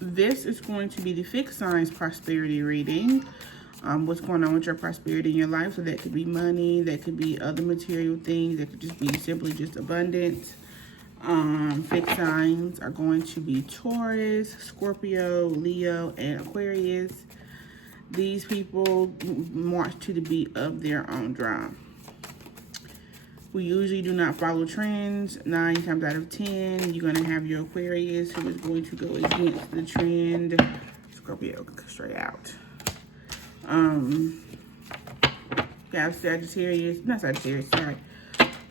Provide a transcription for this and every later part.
this is going to be the fixed signs prosperity reading. What's going on with your prosperity in your life. So that could be money, that could be other material things, that could just be simply just abundance. Fixed signs are going to be Taurus, Scorpio, Leo, and Aquarius. These people march to the beat of their own drum. We usually do not follow trends. 9 times out of 10, you're going to have your Aquarius who is going to go against the trend. Scorpio, straight out. You have Sagittarius, not Sagittarius, sorry.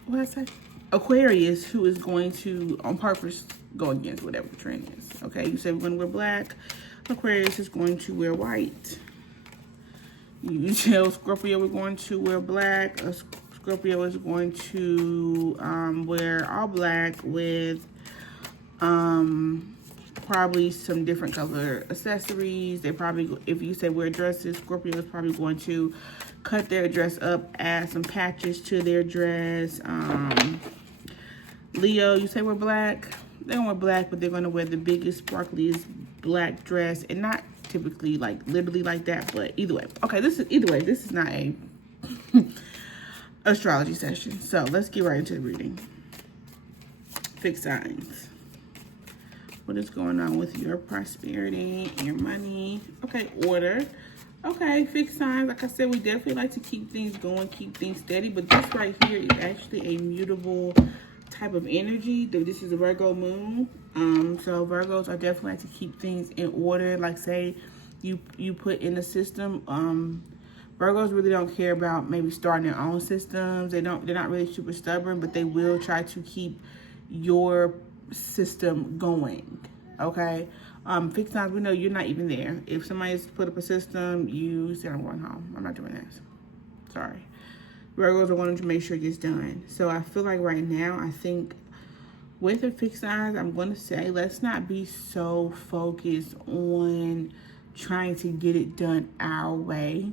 What did I say? Aquarius, who is going to, on purpose, go against whatever the trend is. Okay, you said we're going to wear black. Aquarius is going to wear white. You tell Scorpio we're going to wear black. Scorpio is going to wear all black with probably some different color accessories. They probably, if you say wear dresses, Scorpio is probably going to cut their dress up, add some patches to their dress. Leo, you say wear black. They're gonna wear black, but they're gonna wear the biggest, sparkliest black dress, and not typically like literally like that, but either way. Okay, this is not a astrology session. So let's get right into the reading. Fixed signs. What is going on with your prosperity, your money? Okay, order. Okay, fixed signs. Like I said, we definitely like to keep things going, keep things steady. But this right here is actually a mutable type of energy. This is a Virgo moon. So Virgos are definitely like to keep things in order. Like say you put in a system. Virgos really don't care about maybe starting their own systems. They're not really super stubborn, but they will try to keep your system going. Okay. Fixed signs, we know you're not even there. If somebody's put up a system, you say, I'm going home. I'm not doing this. Sorry. Virgos are wanting to make sure it gets done. So I feel like right now, I think with the fixed signs, I'm going to say, let's not be so focused on trying to get it done our way.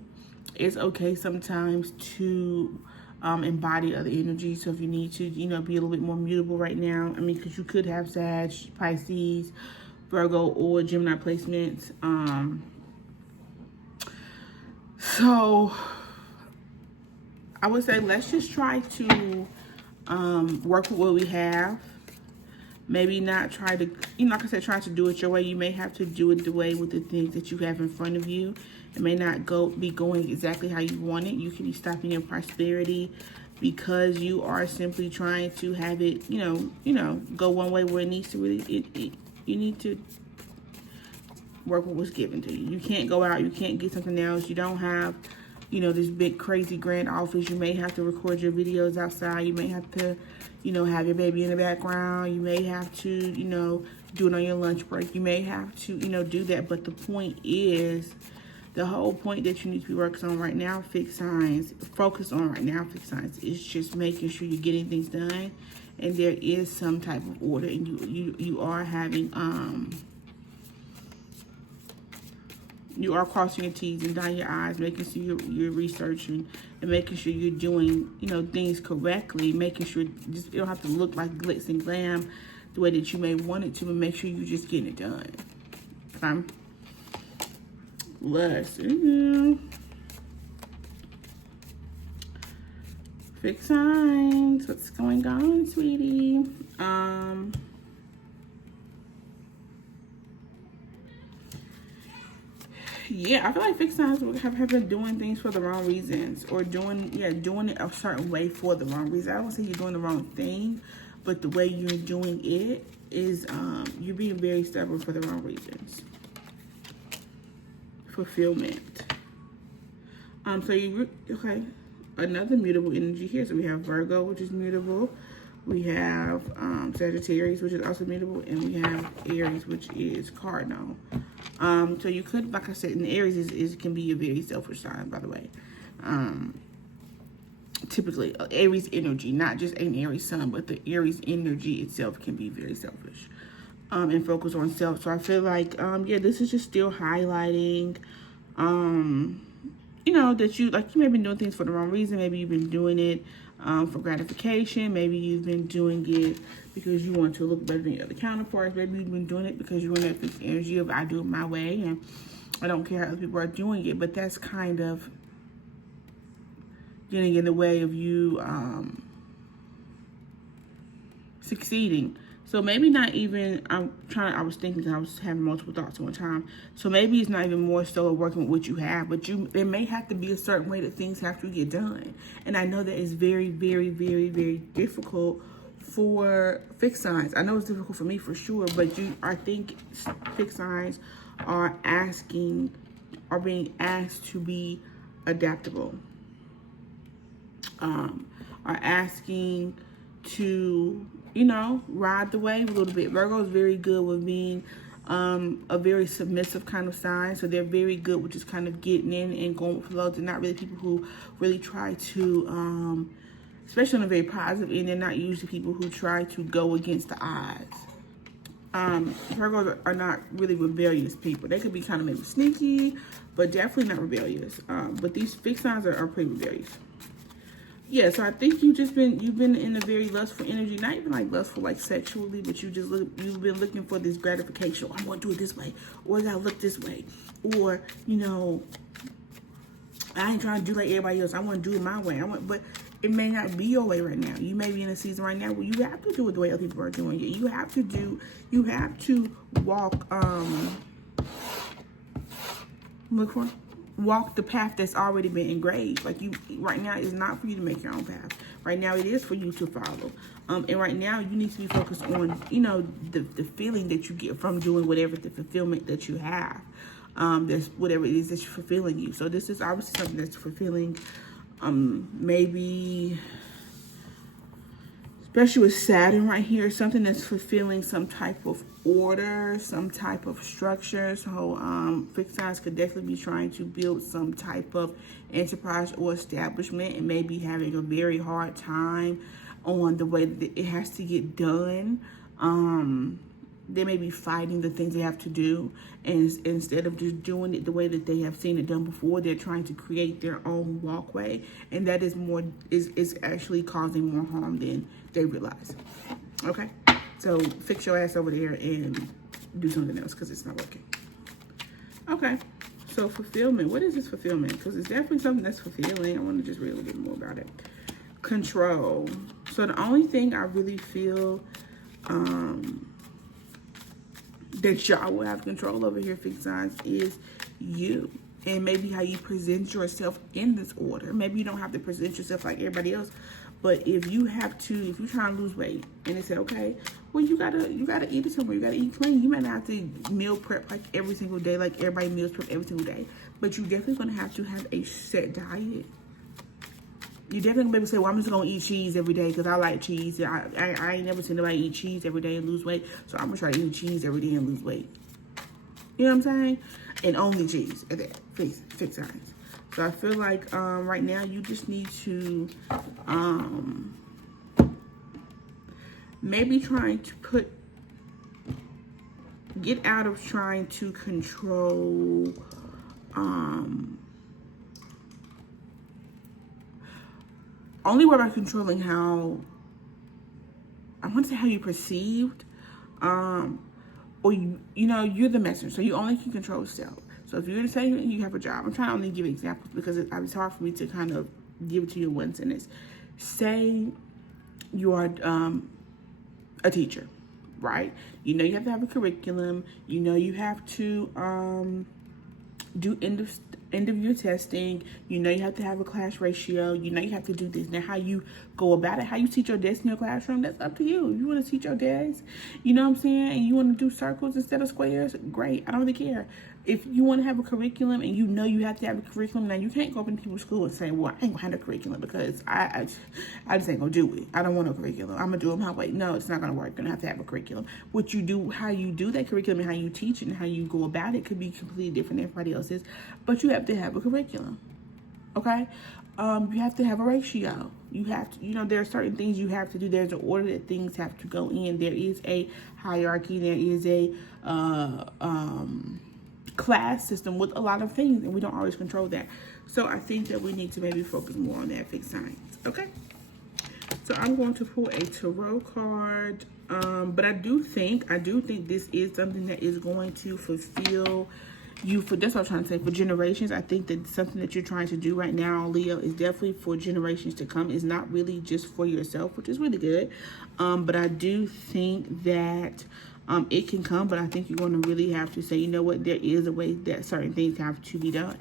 It's okay sometimes to embody other energy. So if you need to, be a little bit more mutable right now. I mean, because you could have Sag, Pisces, Virgo, or Gemini placements. So I would say let's just try to work with what we have. Maybe not try to, like I said, try to do it your way. You may have to do it the way with the things that you have in front of you. It may not be going exactly how you want it. You can be stopping your prosperity because you are simply trying to have it, go one way where it needs to really, you need to work with what's given to you. You can't go out, you can't get something else. You don't have, this big crazy grand office. You may have to record your videos outside. You may have to, have your baby in the background. You may have to, do it on your lunch break. You may have to, do that. But the point is, the whole point that you need to be working on right now, fixed signs, focus on right now, fixed signs, is just making sure you're getting things done. And there is some type of order, and you are having, you are crossing your T's and dotting your I's, making sure you're researching and making sure you're doing, things correctly, making sure just it don't have to look like glitz and glam the way that you may want it to, but make sure you're just getting it done. Okay? Lust. Fixed signs. What's going on, sweetie? Yeah, I feel like fixed signs have been doing things for the wrong reasons, or doing it a certain way for the wrong reason. I don't say you're doing the wrong thing, but the way you're doing it is you're being very stubborn for the wrong reasons. Fulfillment. Okay, another mutable energy here. So we have Virgo, which is mutable. We have Sagittarius, which is also mutable, and we have Aries, which is cardinal. So you could, like I said, and Aries can be a very selfish sign, by the way. Typically, Aries energy, not just an Aries sun, but the Aries energy itself can be very selfish and focus on self. So I feel like, this is just still highlighting, that you may have been doing things for the wrong reason. Maybe you've been doing it for gratification. Maybe you've been doing it because you want to look better than your other counterparts. Maybe you've been doing it because you're in that fixed energy of I do it my way and I don't care how other people are doing it. But that's kind of getting in the way of you succeeding. So maybe not even, I was thinking, I was having multiple thoughts at one time. So maybe it's not even more so working with what you have, but there may have to be a certain way that things have to get done. And I know that it's very, very, very, very difficult for fixed signs. I know it's difficult for me for sure, but I think fixed signs are being asked to be adaptable. Are asking to, ride the wave a little bit. Virgo is very good with being a very submissive kind of sign. So they're very good with just kind of getting in and going with flow. They're not really people who really try to, especially on a very positive end, they're not usually people who try to go against the odds. Virgos are not really rebellious people. They could be kind of maybe sneaky, but definitely not rebellious. But these fixed signs are pretty rebellious. Yeah, so I think you've been in a very lustful energy, not even like lustful like sexually, but you've been looking for this gratification. Oh, I want to do it this way, or I gotta look this way, or I ain't trying to do like everybody else. I want to do it my way. But it may not be your way right now. You may be in a season right now where you have to do it the way other people are doing it. You have to walk walk the path that's already been engraved. Like right now is not for you to make your own path. Right now it is for you to follow. And right now you need to be focused on, the feeling that you get from doing whatever, the fulfillment that you have. There's whatever it is that's fulfilling you. So this is obviously something that's fulfilling, maybe, especially with Saturn right here, something that's fulfilling some type of order, some type of structure. So fixed signs could definitely be trying to build some type of enterprise or establishment and maybe having a very hard time on the way that it has to get done. They may be fighting the things they have to do, and instead of just doing it the way that they have seen it done before, they're trying to create their own walkway, and that is actually causing more harm than they realize. Okay, so fix your ass over there and do something else because it's not working. Okay, so fulfillment. What is this fulfillment? Because it's definitely something that's fulfilling. I want to just read a little bit more about it. Control. So the only thing I really feel that y'all will have control over here, fixed signs, is you. And maybe how you present yourself in this order. Maybe you don't have to present yourself like everybody else, but if you're trying to lose weight and they say, okay, well, you gotta eat it somewhere, you gotta eat clean. You might not have to meal prep like every single day, like everybody meals prep every single day, but you're definitely gonna have to have a set diet. You definitely gonna be able to say, well, I'm just gonna eat cheese every day because I like cheese. I ain't never seen nobody eat cheese every day and lose weight, so I'm gonna try to eat cheese every day and lose weight. You know what I'm saying? And only cheese at that. Fixed signs. So I feel like right now you just need to maybe get out of trying to control only worry about controlling how you perceived, or you're the messenger, so you only can control yourself. So if you're to say you have a job, I'm trying to only give examples because it's hard for me to kind of give it to you in one sentence. Say you are a teacher, right? You have to have a curriculum. You have to do end of year testing. You have to have a class ratio. You have to do this. Now, how you go about it, how you teach your desk in your classroom, that's up to you. If you want to teach your desk, you know what I'm saying, and you want to do circles instead of squares, great. I don't really care. If you want to have a curriculum and you have to have a curriculum, now you can't go up in people's school and say, well, I ain't gonna have a curriculum because I just ain't gonna do it. I don't want a curriculum. I'm gonna do it my way. No, it's not gonna work. You're gonna have a curriculum. What you do, how you do that curriculum and how you teach it and how you go about it could be completely different than everybody else's, but you have to have a curriculum. Okay? You have to have a ratio. You have to, there are certain things you have to do. There's an order that things have to go in. There is a hierarchy. There is a class system with a lot of things, and we don't always control that. So I think that we need to maybe focus more on that, fixed signs. Okay? So I'm going to pull a tarot card. But I do think this is something that is going to fulfill you for, that's what I'm trying to say, for generations. I think that something that you're trying to do right now, Leo, is definitely for generations to come. It's not really just for yourself, which is really good. But I do think that it can come, but I think you're going to really have to say, you know what, there is a way that certain things have to be done.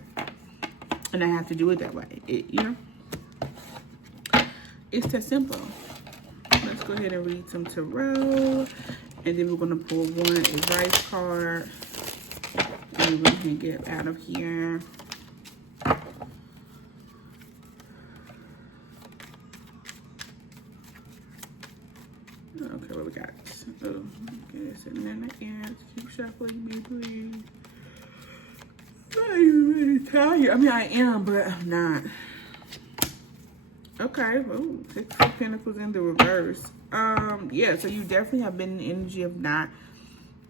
And I have to do it that way. You know? It's that simple. Let's go ahead and read some tarot. And then we're going to pull one advice card. And we're going to get out of here. Okay, what we got? Oh, okay, sitting in the ants. Keep shuffling me, please. I'm really tired. I mean, I am, but I'm not. Okay, ooh, 6 of Pentacles in the reverse. Yeah, so you definitely have been in the energy of not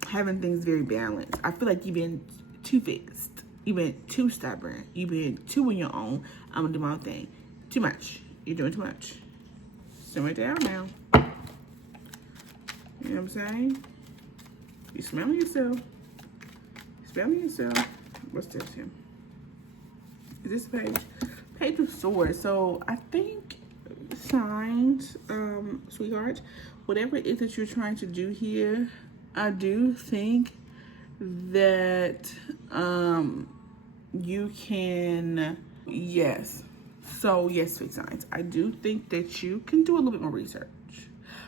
having things very balanced. I feel like you've been too fixed. You've been too stubborn. You've been too on your own. I'm gonna do my own thing. Too much. You're doing too much. Simmer it down now. You know what I'm saying? You smelling yourself. Smelling yourself. What's this here? Is this page? Page of Swords. So I think signs, sweetheart, whatever it is that you're trying to do here, I do think that you can, yes. So yes, sweet signs, I do think that you can do a little bit more research.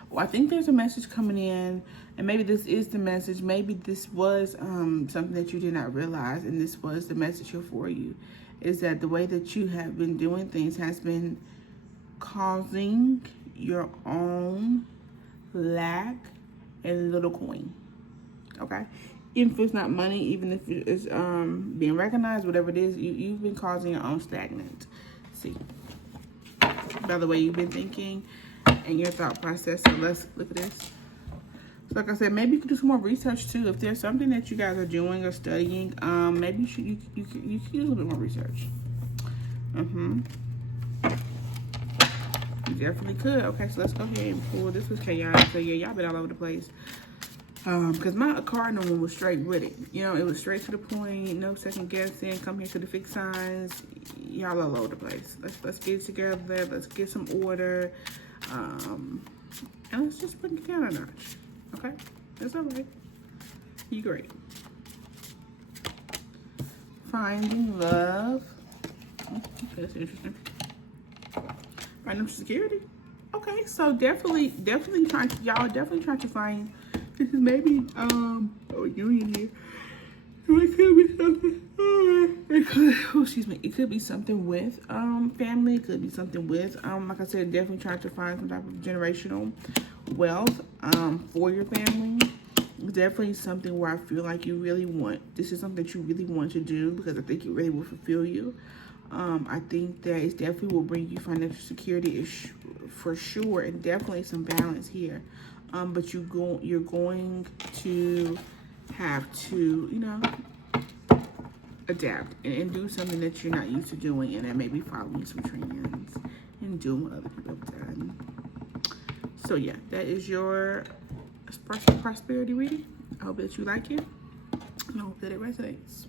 Well, I think there's a message coming in, and maybe this is the message. Maybe this was something that you did not realize, and this was the message here for you, is that the way that you have been doing things has been causing your own lack and little coin. Okay? Even if it's not money, even if it's being recognized, whatever it is, you've been causing your own stagnant. See, by the way you've been thinking and your thought process. So let's look at this. So like I said, maybe you could do some more research too. If there's something that you guys are doing or studying, maybe you could use a little bit more research. You definitely could. Okay, so let's go ahead and pull. This was chaotic. So yeah, y'all been all over the place. Because my cardinal one was straight with it. You know, it was straight to the point, no second guessing. Come here to the fixed signs. Y'all all over the place. Let's get it together. Let's get some order. And let's just bring it down a notch. Okay? That's all right. You great. Finding love. Okay, that's interesting. Financial security. Okay, so definitely trying to, y'all definitely trying to find, this is maybe a union here. It could be something. It could be something with family. It could be something with like I said, definitely trying to find some type of generational wealth for your family. Definitely something where I feel like you really want, this is something that you really want to do, because I think it really will fulfill you. I think that it definitely will bring you financial security for sure, and definitely some balance here. But you're going to have to, you know, adapt and do something that you're not used to doing, and that maybe following some trends and doing what other people have done. So yeah, that is your prosperity reading. I hope that you like it, and I hope that it resonates.